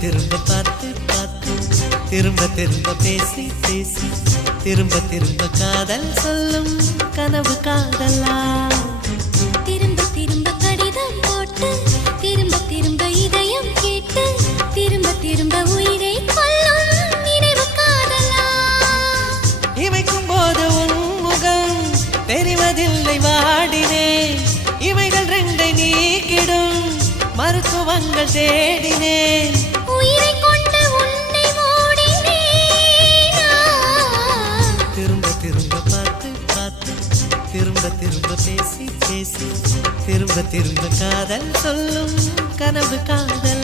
திரும்ப பார்த்து பார்த்து திரும்ப திரும்ப பேசி பேசி திரும்ப திரும்ப காதல் சொல்லும் கனவு காதலா திரும்ப திரும்ப கடிதம் போட்டு திரும்ப திரும்ப இதயம் கேட்டு திரும்ப திரும்ப உயிரை கொல்லும் நினைவு காதலா இமைக்கும் போது உன் முகம் தெரிவதில்லை வாடினேன் இவைகள் ரெண்டை நீக்கிடும் மருத்துவங்கள் தேடினேன் உயிரை கொண்டு உன்னை மூடினேன் திரும்ப திரும்ப பார்த்து பார்த்து திரும்ப திரும்ப பேசி பேசி திரும்ப திரும்ப காதல் சொல்லும் கனவு காதல்